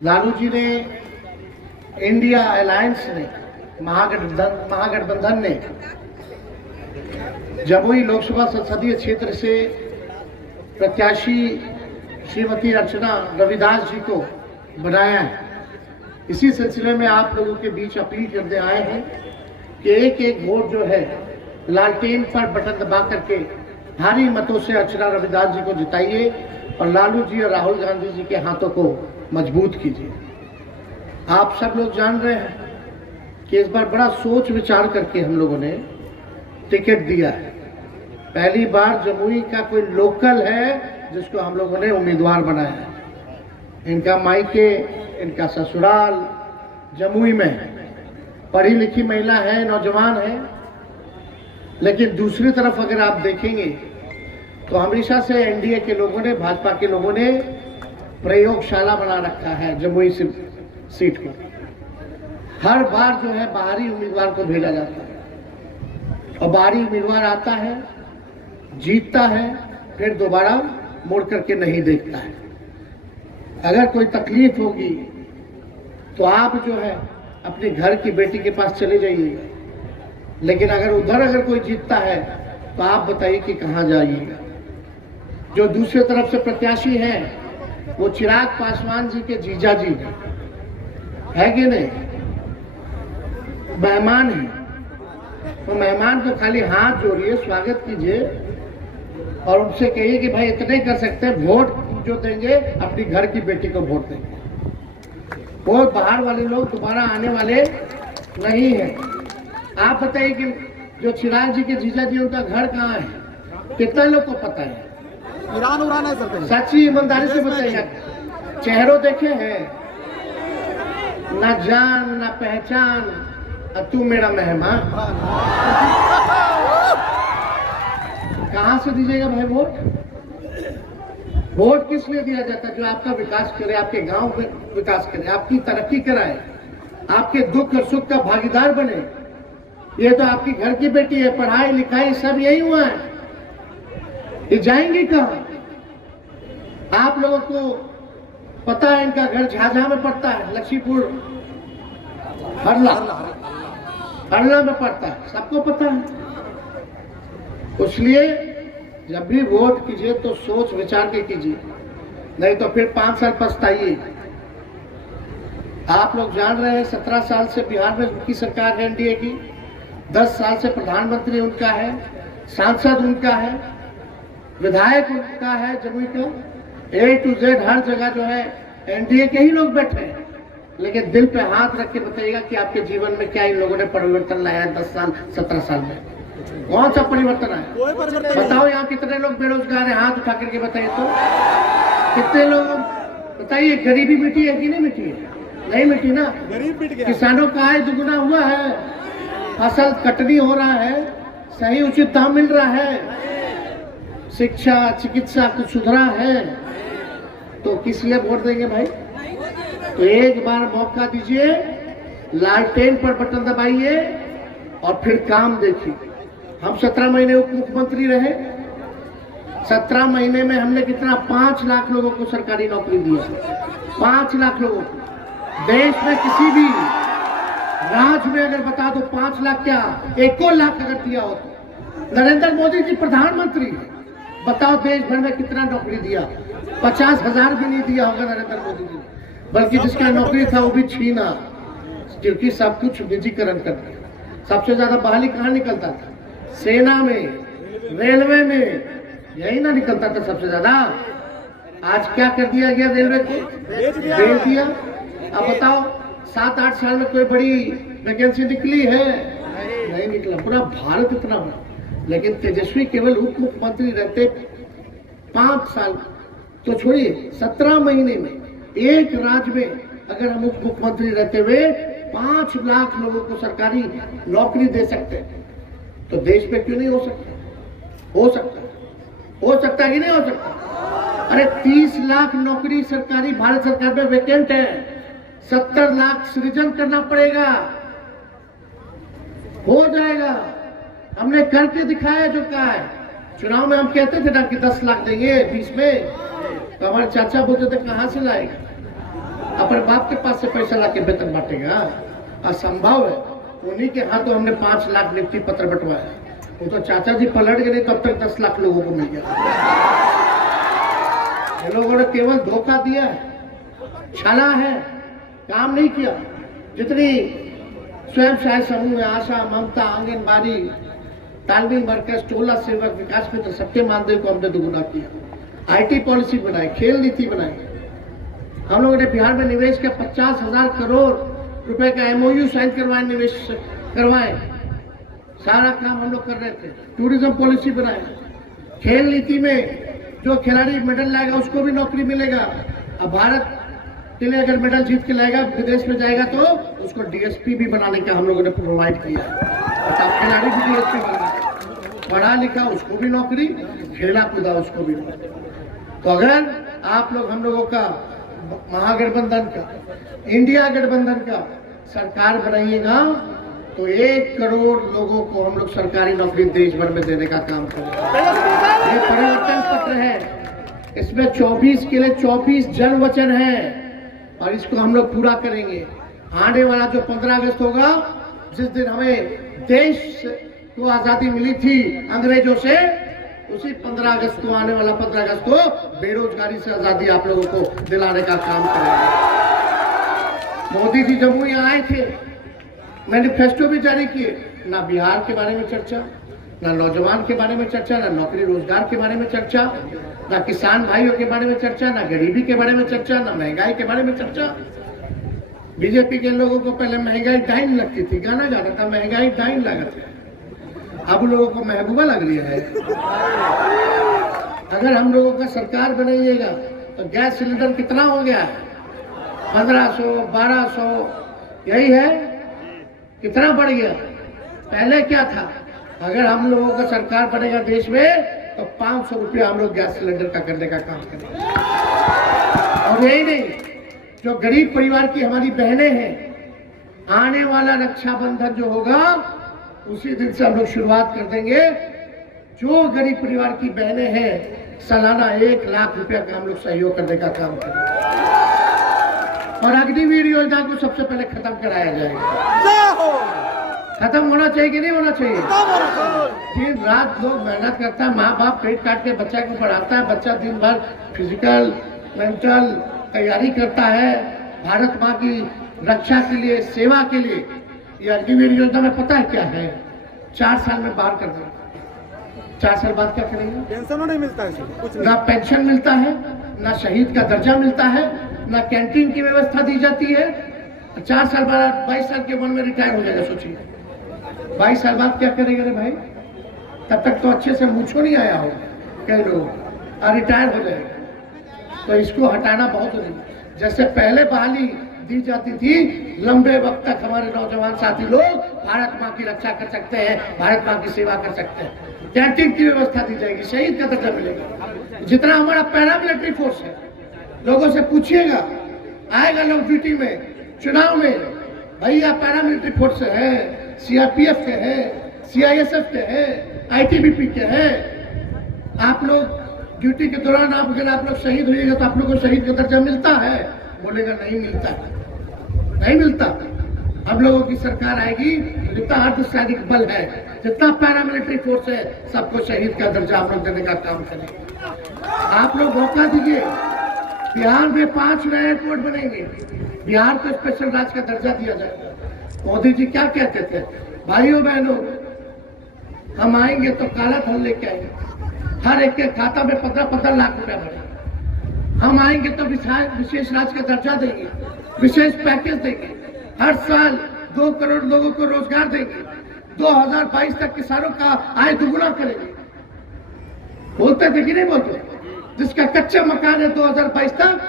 लालू जी ने, India alliance ने, महागठबंधन ने जमुई लोकसभा संसदीय क्षेत्र से प्रत्याशी श्रीमती अर्चना रविदास जी को बनाया है। इसी सिलसिले में आप लोगों के बीच अपील करने आए हैं कि एक एक वोट जो है लालटेन पर बटन दबा करके भारी मतों से अर्चना रविदास जी को जिताइए और लालू जी और राहुल गांधी जी के हाथों को मजबूत कीजिए। आप सब लोग जान रहे हैं कि इस बार बड़ा सोच विचार करके हम लोगों ने टिकट दिया है। पहली बार जमुई का कोई लोकल है जिसको हम लोगों ने उम्मीदवार बनाया है। इनका मायके, इनका ससुराल जमुई में है, पढ़ी लिखी महिला है, नौजवान है। लेकिन दूसरी तरफ अगर आप देखेंगे तो हमेशा से एनडीए के लोगों ने, भाजपा के लोगों ने प्रयोगशाला बना रखा है जमुई सीट को। हर बार जो है बाहरी उम्मीदवार को भेजा जाता है और बाहरी उम्मीदवार आता है, जीतता है, फिर दोबारा मुड़ करके नहीं देखता है। अगर कोई तकलीफ होगी तो आप जो है अपने घर की बेटी के पास चले जाइएगा, लेकिन अगर कोई जीतता है तो आप बताइए कि कहाँ जाइएगा। जो दूसरी तरफ से प्रत्याशी हैं वो चिराग पासवान जी के जीजा जी है कि नहीं, मेहमान है। तो मेहमान को खाली हाथ जोड़िए, स्वागत कीजिए और उनसे कहिए कि भाई इतने कर सकते हैं, वोट जो देंगे अपनी घर की बेटी को वोट देंगे। वो बाहर वाले लोग दोबारा आने वाले नहीं है। आप बताइए कि जो चिराग जी के जीजा जी उनका घर कहाँ है, कितना लोग को पता है? ईरान है सर। सच्ची ईमानदारी से बताइए, चेहरों देखे हैं, ना जान ना पहचान, तू मेरा मेहमान। कहाँ से दीजिएगा भाई वोट? वोट किस लिए दिया जाता है? जो आपका विकास करे, आपके गांव में विकास करे, आपकी तरक्की कराए, आपके दुख और सुख का भागीदार बने। ये तो आपकी घर की बेटी है, पढ़ाई लिखाई सब यही हुआ है, ये जाएंगे कहाँ? आप लोगों को पता है इनका घर झाझा में पड़ता है, लक्ष्मीपुर हरला में पड़ता है, सबको पता है। इसलिए जब भी वोट कीजिए तो सोच विचार के कीजिए, नहीं तो फिर 5 साल पछताइए। आप लोग जान रहे हैं 17 साल से बिहार में उनकी सरकार है एनडीए की, 10 साल से प्रधानमंत्री उनका है, सांसद उनका है, विधायक उनका है, जमुई का A to Z हर जगह जो है एनडीए के ही लोग बैठे हैं। लेकिन दिल पे हाथ रख के बताइएगा कि आपके जीवन में क्या इन लोगों ने परिवर्तन लाया है 10 साल 17 साल में? कौन सा परिवर्तन आया? बताओ यहाँ कितने लोग बेरोजगार हैं? हाथ उठा करके बताइए तो कितने लोग बताइए। गरीबी मिटी है कि नहीं मिटी है? नहीं मिटी ना। गरीब मिट गया। किसानों का आय दुगुना हुआ है, फसल कटनी हो रहा है, सही उचित दाम मिल रहा है, शिक्षा चिकित्सा कुछ सुधरा है, तो किस लिए वोट देंगे भाई? तो एक बार मौका दीजिए, लालटेन पर बटन दबाइए और फिर काम देखिए। हम 17 महीने उप मुख्यमंत्री रहे, 17 महीने में हमने कितना 5 लाख लोगों को सरकारी नौकरी दिया। 5 लाख लोगों को देश में किसी भी राज्य में अगर बता दो 5 लाख क्या 1 लाख अगर दिया हो तो। नरेंद्र मोदी जी प्रधानमंत्री है, बताओ देश भर में कितना नौकरी दिया? 50,000 भी नहीं दिया होगा नरेंद्र मोदी जी, बल्कि जिसका नौकरी था वो भी छीना, क्योंकि सब कुछ निजीकरण कर दिया। सबसे ज्यादा बहाली कहाँ निकलता था? सेना में, रेलवे में, यही ना निकलता था सबसे ज्यादा। आज क्या कर दिया गया? रेलवे को बेच दिया। अब बताओ 7-8 साल में कोई बड़ी वैकेंसी निकली है? नहीं निकला। पूरा भारत इतना बड़ा, लेकिन तेजस्वी केवल उप मुख्यमंत्री रहते 5 साल तो छोड़िए, 17 महीने में एक राज्य में अगर हम उप मुख्यमंत्री रहते हुए 5 लाख लोगों को सरकारी नौकरी दे सकते हैं तो देश में क्यों नहीं हो सकता? हो सकता है, हो सकता है कि नहीं हो सकता? अरे 30 लाख नौकरी सरकारी भारत सरकार में वैकेंट है, 70 लाख सृजन करना पड़ेगा, हो जाएगा। हमने करके दिखाया जो कहा है। चुनाव में हम कहते थे ना कि 10 लाख देंगे 20 में, तो हमारे चाचा बोलते थे कहाँ से लाएगा? अपने बाप के पास से पैसा लाके वेतन बांटेगा? असंभव है। उन्हीं के हाथों हमने 5 लाख नियुक्ति पत्र बंटवाया। वो तो चाचा जी पलट गए, तब तक 10 लाख लोगों को मिल गया। ये लोगों ने केवल धोखा दिया है, छला है, काम नहीं किया। जितनी स्वयं सहायता समूह, आशा, ममता, आंगनबाड़ी, तालमेल मरकज, टोला सेवक, विकास मित्र, सबके मानदेय को हमने दुगुना किया। आईटी पॉलिसी बनाई, खेल नीति बनाई। हम लोगों ने बिहार में निवेश के 50,000 करोड़ रुपए का एमओयू साइन करवाए, निवेश करवाए। सारा काम हम लोग कर रहे थे। टूरिज्म पॉलिसी बनाए। खेल नीति में जो खिलाड़ी मेडल लाएगा उसको भी नौकरी मिलेगा। अब भारत के लिए अगर मेडल जीत के लाएगा, विदेश में जाएगा तो उसको डीएसपी भी बनाने का हम लोगों ने प्रोवाइड किया है। खिलाड़ी भी डीएसपी बना, पढ़ा लिखा उसको भी नौकरी, खेला कूदा उसको भी नौकरी। तो अगर आप लोग हम लोगों का महागठबंधन का, इंडिया गठबंधन का सरकार बनाइएगा तो 1 करोड़ लोगों को हम लोग सरकारी नौकरी देश भर में देने का काम करेंगे। ये परिवर्तन पत्र है, इसमें 24 के लिए 24 जन वचन है और इसको हम लोग पूरा करेंगे। आने वाला जो 15 अगस्त होगा, जिस दिन हमें देश को आजादी मिली थी अंग्रेजों से, उसी 15 अगस्त को, आने वाला 15 अगस्त को बेरोजगारी से आजादी आप लोगों को दिलाने का काम करेंगे। मोदी जी जम्मू यहाँ आए थे, मैनिफेस्टो भी जारी किए। ना बिहार के बारे में चर्चा, ना नौजवान के बारे में चर्चा, ना नौकरी रोजगार के बारे में चर्चा, ना किसान भाइयों के बारे में चर्चा, ना गरीबी के बारे में चर्चा, ना महंगाई के बारे में चर्चा। बीजेपी के लोगों को पहले महंगाई टाइम लगती थी, गाना गाता था महंगाई टाइम लगा था। अब लोगों को महबूबा लग रही है। अगर हम लोगों का सरकार बनाइएगा तो गैस सिलेंडर कितना हो गया है? 1500, 1200, यही है। कितना बढ़ गया? पहले क्या था? अगर हम लोगों का सरकार बनेगा देश में तो 500 रुपया हम लोग गैस सिलेंडर का करने का काम करेंगे। और यही नहीं, जो गरीब परिवार की हमारी बहनें हैं, आने वाला रक्षाबंधन जो होगा उसी दिन से हम लोग शुरुआत कर देंगे। जो गरीब परिवार की बहनें हैं, सालाना 1 लाख रुपया का हम लोग सहयोग करने का काम करेंगे। और अग्निवीर योजना को सबसे पहले खत्म कराया जाएगा। खत्म होना चाहिए कि नहीं होना चाहिए? दिन रात लोग मेहनत करता है, माँ बाप पेट काट के बच्चा को पढ़ाता है, बच्चा दिन भर फिजिकल मेंटल तैयारी करता है भारत माँ की रक्षा के लिए, सेवा के लिए। ये अग्निवीर योजना में पता है क्या है? 4 साल में बाहर कर देंगे। 4 साल बाद क्या करेंगे? पेंशन नहीं मिलता है, कुछ ना पेंशन मिलता है, ना शहीद का दर्जा मिलता है, ना कैंटीन की व्यवस्था दी जाती है। 4 साल बाद 22 साल के उम्र में रिटायर हो जाएगा। सोचिए 22 साल बाद क्या करेंगे रे भाई? तब तक तो अच्छे से मूंछो नहीं आया हो कई लोग, और रिटायर हो जाएगा। तो इसको हटाना बहुत जरूरी है। जैसे पहले बहाली दी जाती थी, लंबे वक्त तक हमारे नौजवान साथी लोग भारत माँ की रक्षा कर सकते हैं, भारत माँ की सेवा कर सकते हैं। कैंटीन की व्यवस्था दी जाएगी, शहीद का दर्जा मिलेगा। जितना हमारा पैरामिलिट्री फोर्स है, लोगों से पूछिएगा, आएगा लोग ड्यूटी में, चुनाव में, भैया पैरामिलिट्री फोर्स है, सीआरपीएफ के है, सीआईएसएफ के है, आईटीबीपी के है। आप लोग ड्यूटी के दौरान अगर आप लोग शहीद होइएगा तो आप लोग को शहीद का दर्जा मिलता है? बोलेगा नहीं मिलता, नहीं मिलता। हम लोगों की सरकार आएगी, जितना अर्धसैनिक बल है, जितना पैरामिलिट्री फोर्स है, सबको शहीद का दर्जा हम लोग देने का काम करेंगे। आप लोग मौका दीजिए। बिहार में 5 नए एयरपोर्ट बनेंगे, बिहार को स्पेशल राज्य का दर्जा दिया जाएगा। मोदी जी क्या कहते थे? भाइयों बहनों, हम आएंगे तो काला धन लेके आएंगे, हर एक के खाता में 15-15 लाख रुपया भरेंगे। हम आएंगे तो विशेष राज्य का दर्जा देंगे, विशेष पैकेज देंगे, हर साल 2 करोड़ लोगों को रोजगार देंगे, 2022 तक किसानों का आय दुगुना करेंगे। बोलते थे कि नहीं बोलते? जिसका कच्चा मकान है 2022 तक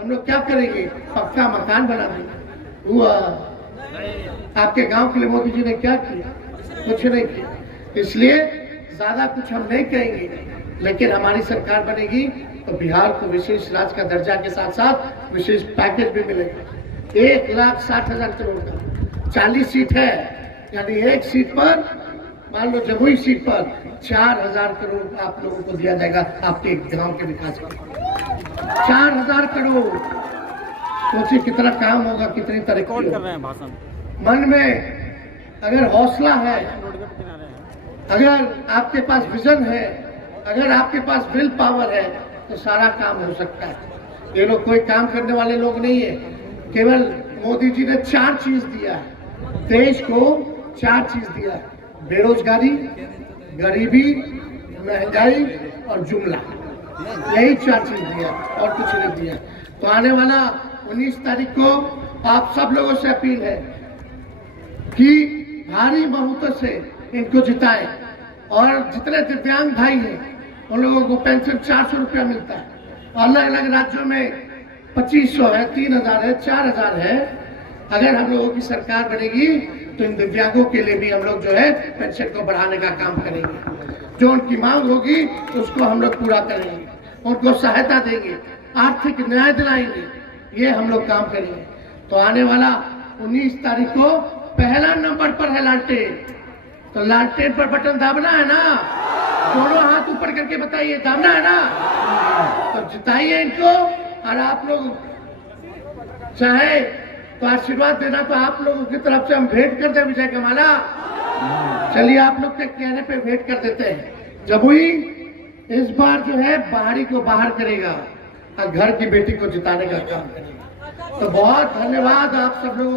हम लोग क्या करेंगे? पक्का मकान बना देंगे। हुआ आपके गांव के लिए मोदी जी ने क्या किया? कुछ नहीं किया। इसलिए ज्यादा कुछ हम नहीं कहेंगे, लेकिन हमारी सरकार बनेगी तो बिहार को विशेष राज्य का दर्जा के साथ साथ विशेष पैकेज भी मिलेगा। 1,60,000 करोड़ का 40 सीट है, यानी एक सीट पर, मान लो जमुई सीट पर 4,000 करोड़ आप लोगों को दिया जाएगा आपके गांव के विकास के लिए। 4,000 करोड़ सोचिए कितना काम होगा, कितनी तरक्की रिकॉर्ड कर होगी। रहे हैं भाषण। मन में अगर हौसला है, अगर आपके पास विजन है, अगर आपके पास विल पावर है, तो सारा काम हो सकता है। ये लोग कोई काम करने वाले लोग नहीं है। केवल मोदी जी ने 4 चीज दिया है, देश को 4 चीज दिया है: बेरोजगारी, गरीबी, महंगाई और जुमला। यही 4 चीज दिया और कुछ नहीं दिया। तो आने वाला 19 तारीख को आप सब लोगों से अपील है कि भारी बहुमत से इनको जिताएं। और जितने दिव्यांग भाई हैं उन लोगों को पेंशन 400 रुपया मिलता है। अलग अलग राज्यों में 2500 है, 3000 है, 4000 है। अगर हम लोगों की सरकार बनेगी तो इन दिव्यांगों के लिए भी हम लोग जो है पेंशन को बढ़ाने का काम करेंगे। जो उनकी मांग होगी उसको हम लोग पूरा करेंगे, उनको सहायता देंगे, आर्थिक न्याय दिलाएंगे। ये हम लोग काम करेंगे। तो आने वाला 19 तारीख को पहला नंबर पर है लालटेन। तो लालटेन पर बटन दाबना है ना? दोनों हाथ ऊपर करके बताइए, दाबना है ना? तो जिताइए इनको। और आप लोग चाहे तो आशीर्वाद देना तो आप लोगों की तरफ से हम भेंट कर दे विजय का माला। चलिए आप लोग के कहने पे भेंट कर देते हैं। जमुई इस बार जो है बाहरी को बाहर करेगा और घर की बेटी को जिताने का काम करेगा। तो बहुत धन्यवाद आप सब लोगों